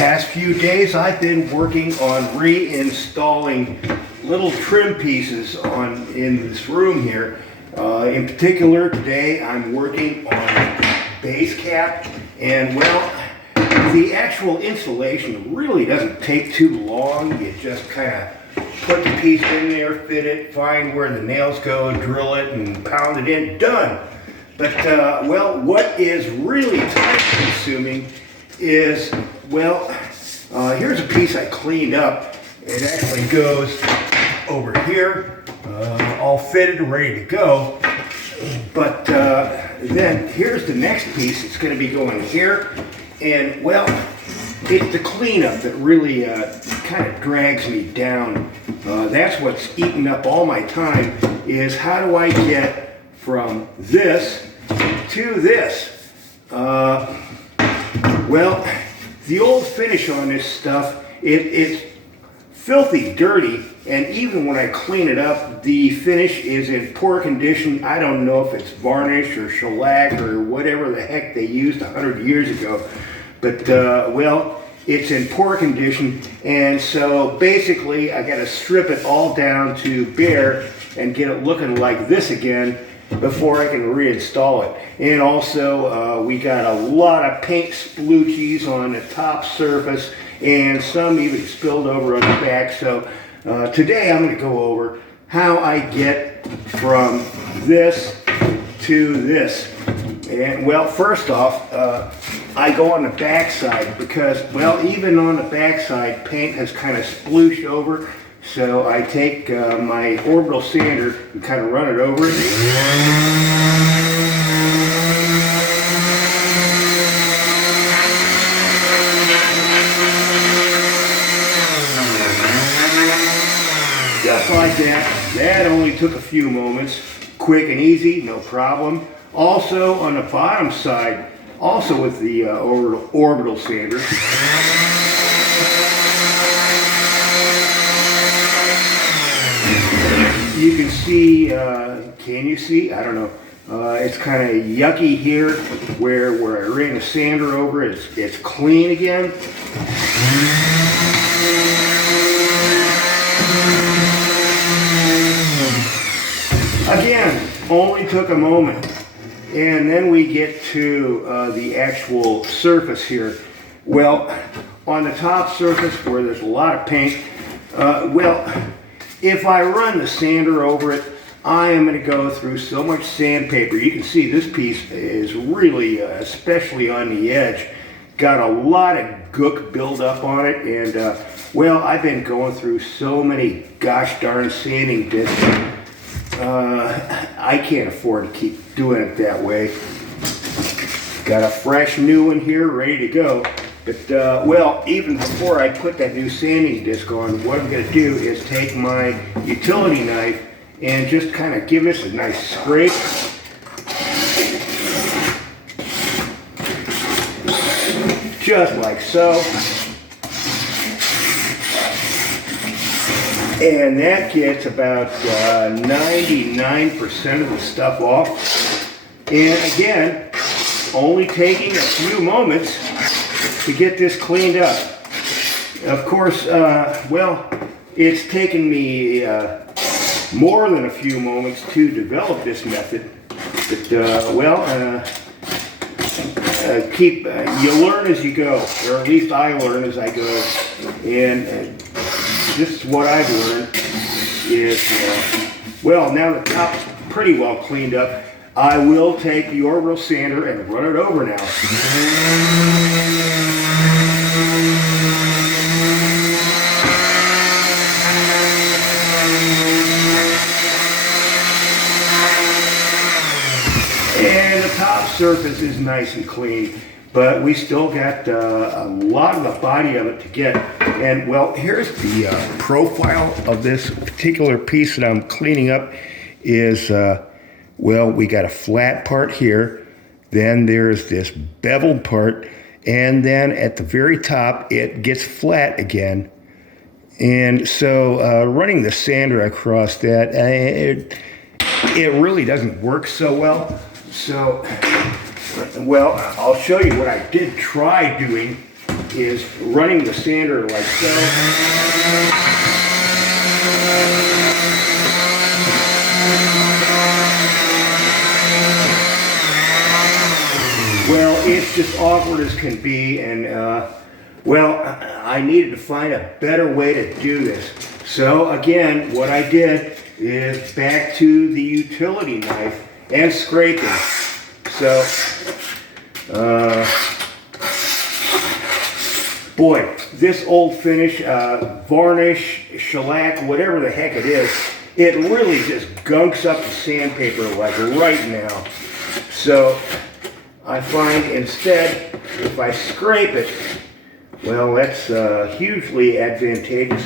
past few days I've been working on reinstalling little trim pieces in this room here. In particular today I'm working on base cap, and well, the actual installation really doesn't take too long. You just kind of put the piece in there, fit it, find where the nails go, drill it and pound it in, done. But well, what is really time consuming is, well, here's a piece I cleaned up. It actually goes over here, all fitted and ready to go. But then here's the next piece. It's going to be going here. And well, it's the cleanup that really kind of drags me down. That's what's eating up all my time, is how do I get from this to this? Well, the old finish on this stuff, it's filthy dirty, and even when I clean it up, the finish is in poor condition. I don't know if it's varnish or shellac or whatever the heck they used 100 years ago, but well, it's in poor condition, and so basically I got to strip it all down to bare and get it looking like this again before I can reinstall it. And also we got a lot of paint sploochies on the top surface, and some even spilled over on the back. So today I'm going to go over how I get from this to this. And well, first off, I go on the back side because, well, even on the back side, paint has kind of splooshed over. So I take my orbital sander and kind of run it over it. Just like that. That only took a few moments. Quick and easy, no problem. Also on the bottom side, also with the orbital sander. You can see, can you see? I don't know. It's kind of yucky here where I ran the sander over it. It's clean again. Again, only took a moment. And then we get to the actual surface here. Well, on the top surface where there's a lot of paint, well, if I run the sander over it, I am going to go through so much sandpaper. You can see this piece is really, especially on the edge, got a lot of gook buildup on it. And well, I've been going through so many gosh darn sanding discs. I can't afford to keep doing it that way. Got a fresh new one here ready to go. But, well, even before I put that new sanding disc on, what I'm going to do is take my utility knife and just kind of give this a nice scrape. Just like so. And that gets about 99% of the stuff off. And again, only taking a few moments to get this cleaned up. Of course, well, it's taken me more than a few moments to develop this method. But, well, you learn as you go, or at least I learn as I go. And this is what I've learned is, well, now the top's pretty well cleaned up, I will take the orbital sander and run it over now. And the top surface is nice and clean, but we still got a lot of the body of it to get. And well, here's the profile of this particular piece that I'm cleaning up is, well, we got a flat part here, then there's this beveled part, and then at the very top it gets flat again. And so running the sander across that, it really doesn't work so well. So, well, I'll show you what I did try doing is running the sander like so. Well, it's just awkward as can be, and well, I needed to find a better way to do this. So again, what I did is back to the utility knife and scraping. So, boy, this old finish, varnish, shellac, whatever the heck it is, it really just gunks up the sandpaper like right now. So I find instead, if I scrape it, well, that's hugely advantageous.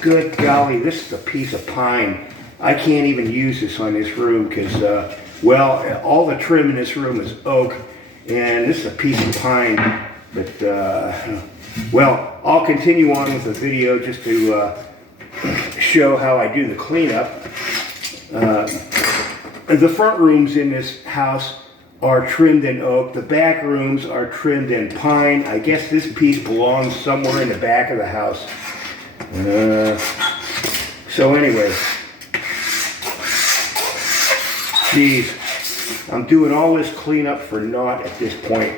Good golly, this is a piece of pine. I can't even use this on this room because, well, all the trim in this room is oak, and this is a piece of pine. But, well, I'll continue on with the video just to show how I do the cleanup. The front rooms in this house are trimmed in oak. The back rooms are trimmed in pine. I guess this piece belongs somewhere in the back of the house. So anyway, geez, I'm doing all this cleanup for naught at this point.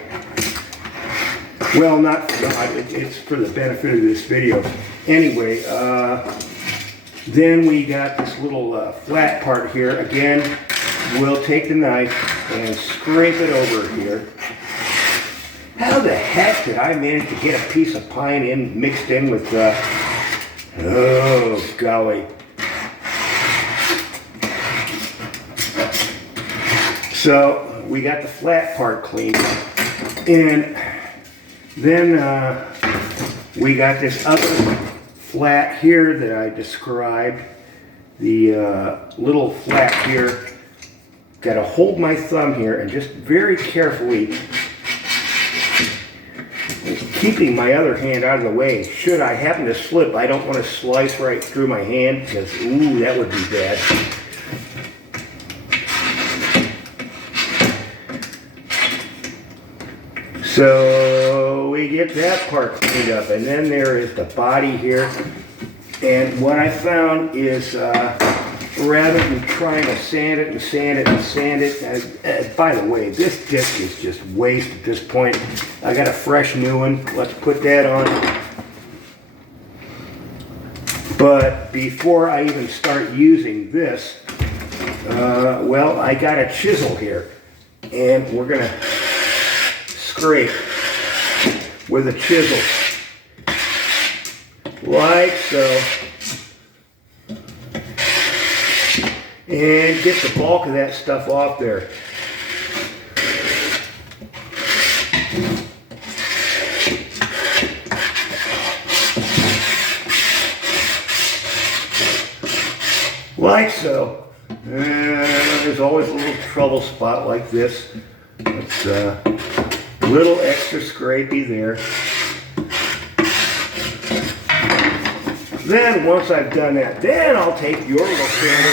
Well, not for naught, it's for the benefit of this video. Anyway, then we got this little flat part here. Again, we'll take the knife and scrape it over here. How the heck did I manage to get a piece of pine in mixed in with oh golly. So we got the flat part cleaned, and then we got this other flat here that I described. The little flat here. Got to hold my thumb here and just very carefully, keeping my other hand out of the way. Should I happen to slip, I don't want to slice right through my hand because, ooh, that would be bad. So we get that part cleaned up, and then there is the body here. And what I found is, rather than trying to sand it and sand it and sand it, by the way, this disc is just waste at this point. I got a fresh new one. Let's put that on. But before I even start using this, well, I got a chisel here, and we're gonna scrape with a chisel like so. And get the bulk of that stuff off there. Like so. There's always a little trouble spot like this. It's a little extra scrapey there. Then once I've done that, then I'll take your little sander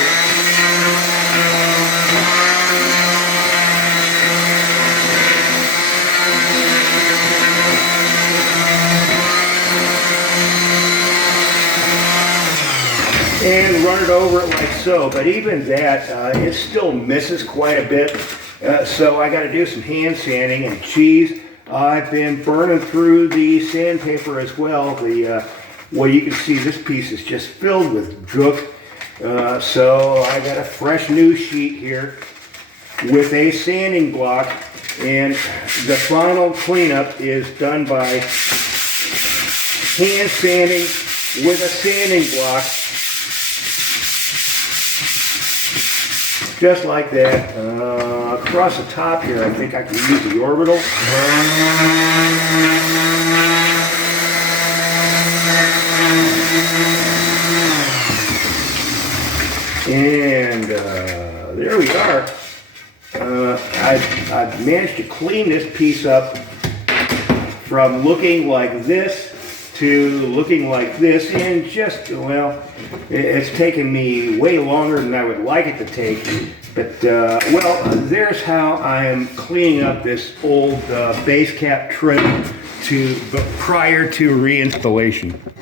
and run it over it like so. But even that, it still misses quite a bit. So I got to do some hand sanding, and geez, I've been burning through the sandpaper as well. Well, you can see this piece is just filled with gook. So I got a fresh new sheet here with a sanding block, and the final cleanup is done by hand sanding with a sanding block. Just like that. Across the top here, I think I can use the orbital. And there we are. I've managed to clean this piece up from looking like this to looking like this in just, well, it's taken me way longer than I would like it to take. But, well, there's how I am cleaning up this old base cap trim prior to reinstallation.